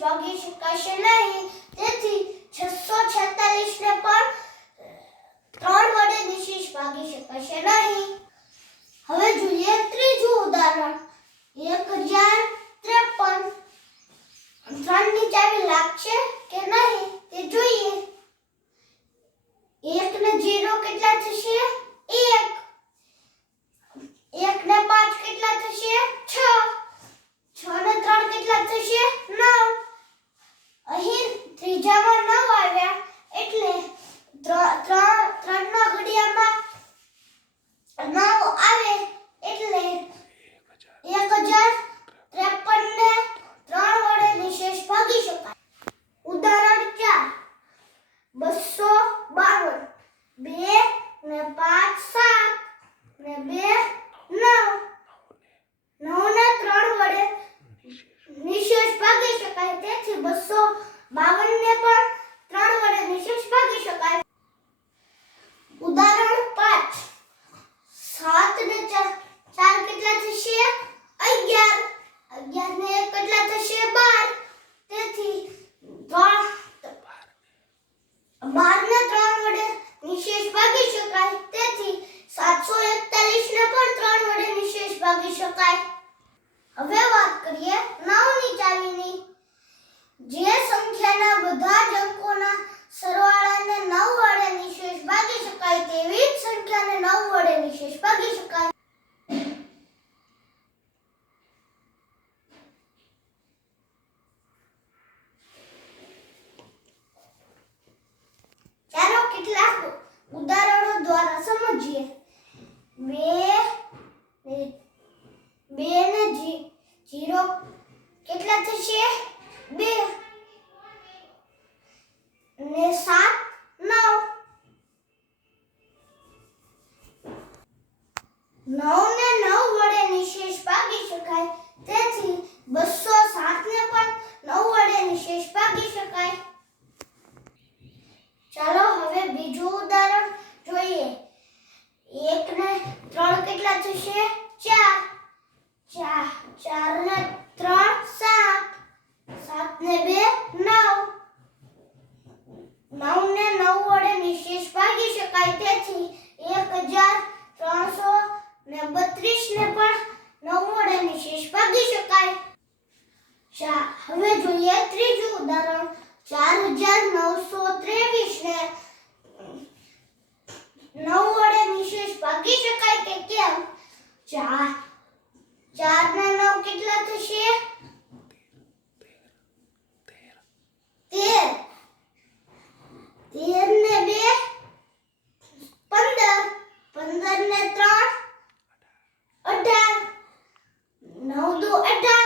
ભાગી શકાશે નહીં. તેથી છસો છેતાલીસ ને પણ ત્રણ વડે નિશેષ ભાગી શકાશે નહીં. હવે જોઈએ ત્રીજું ઉદાહરણ. એક હજાર ત્રેપન. ત્રણની ચાવી લાગશે કે નહીં તે જોઈએ. એક ને જીરો કેટલા થશે? એક. 记录。ચાર ચાર. ને નવ કેટલા થશે? તેર. તેર ને બે. પંદર. પંદર ને ત્રણ. અઢાર. નવ દુ અઢાર.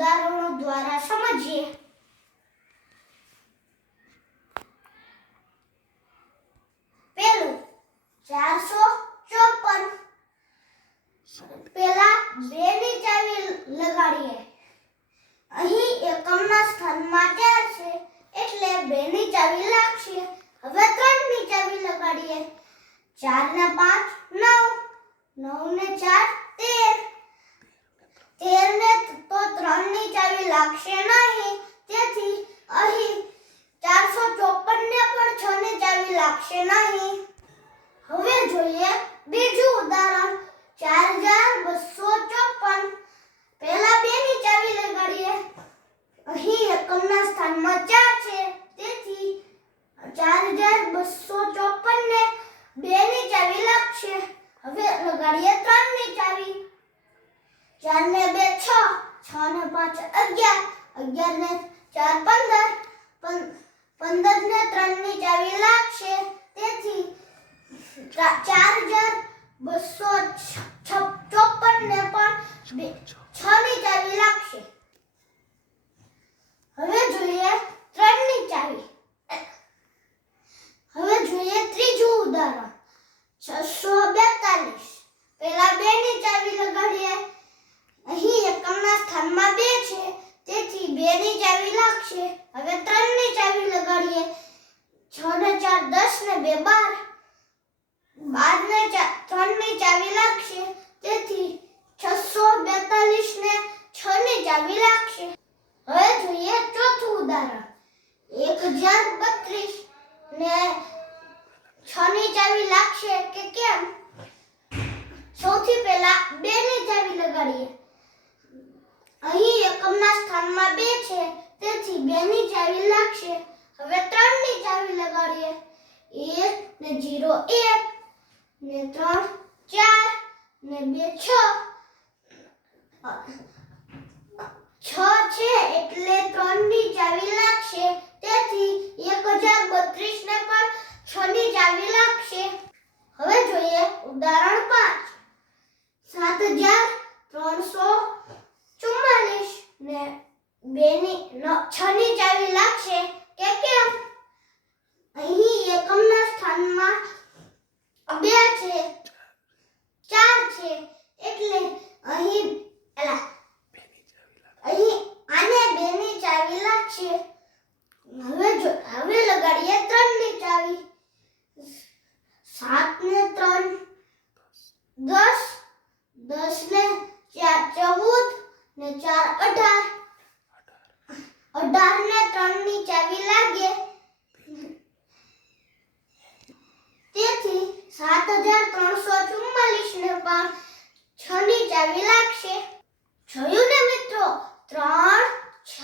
દ્વારા સમજીએ. પેલું ચારસો ચોપન. પેલા બે ની ચાવી લગાડીએ. અહીં એકમના સ્થાનમાં ચાર છે, એટલે બે ની ચાવી લાગશે. હવે ત્રણની ચાવી લગાડીએ. ચાર ને પાંચ, નવ. નવ ને ચાર, તેર. તેર ને તો ત્રણની ચાવી લાગશે નહીં. તેથી અહીં ચારસો ચોપન ને પણ છ ની ચાવી લાગશે નહીં હવે જોઈએ બીજું ઉદાહરણ ચાર હજાર બસો ચોપન પહેલા બે ની ચાવી લગાડીએ અહીં એકમના સ્થાનમાં ચાર છે તેથી ચાર હજાર બસો ચોપન ને બે ની ચાવી લાગશે હવે લગાડીએ ત્રણની ચાવી ચાર ને બે છ છ ને પાંચ અગિયાર અગિયાર ને ચાર પંદર પં- પંદર ને ત્રણની ચાવી લાગશે તેથી ચા- ચાર હજાર બસો ચોપન ને પણ બે- છ ની ચાવી લાગશે હવે જોઈએ ત્રણની ચાવી હવે જોઈએ ત્રીજું ઉદાહરણ છસો બેતાલીસ પેલા બે ની ચાવી લગાડીએ અહીં એકમના સ્થાનમાં બે છે તેથી બે ની ચાવી લાગશે. હવે ત્રણની ચાવી લગાડીએ. છ ને ચાર દસ ને બે, બાર. બાર ને ચા- ત્રણની ચાવી લાગશે. તેથી છસો બેતાલીસ ને છ ની ચાવી લાગશે. હવે જોઈએ ચોથું ઉદાહરણ. એક હજાર બત્રીસ ને છ ની ચાવી લાગશે કે કેમ? સૌથી પહેલા બે ની ચાવી લગાડીએ. અહીં એકમના સ્થાનમાં બે છે. તેથી બે ની ચાવી લાગશે. હવે ત્રણની ચાવી લગાડીએ. એક ને જીરો એક, ને ત્રણ ચાર, ને બે છ. છ છે એટલે ત્રણની ચાવી લાગશે. તેથી એક હજાર બત્રીસ ને પણ છ ની ચાવી લાગશે. હવે જોઈએ ઉદાહરણ પાંચ સાત હજાર ત્રણસો ચુમ્માલીસ ને બે છની ચાવી લાગશે કે કેમ અહીં એકમના સ્થાનમાં બે છે ચાર છે એટલે અહીં એલા અહીં આને બે ની ચાવી લાગશે હવે જો હવે લગાડીએ ત્રણની ચાવી સાત ને ત્રણ દસ દસ ને ચાર ચૌદ ને ચાર અઢાર અઢાર ને ત્રણની ચાવી લાગે તેથી સાત હજાર ત્રણસો ચુમ્માલીસ ને પણ છ ની ચાવી લાગશે. જોયું ને મિત્રો? ત્રણ, છ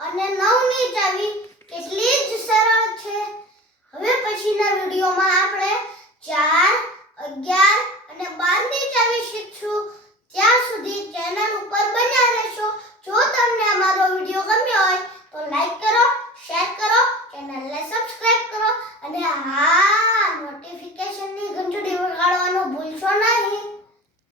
અને નવની ચાવી કેટલી જ સરળ છે. હવે પછીના વિડીયોમાં આપણે ચાર, અગિયાર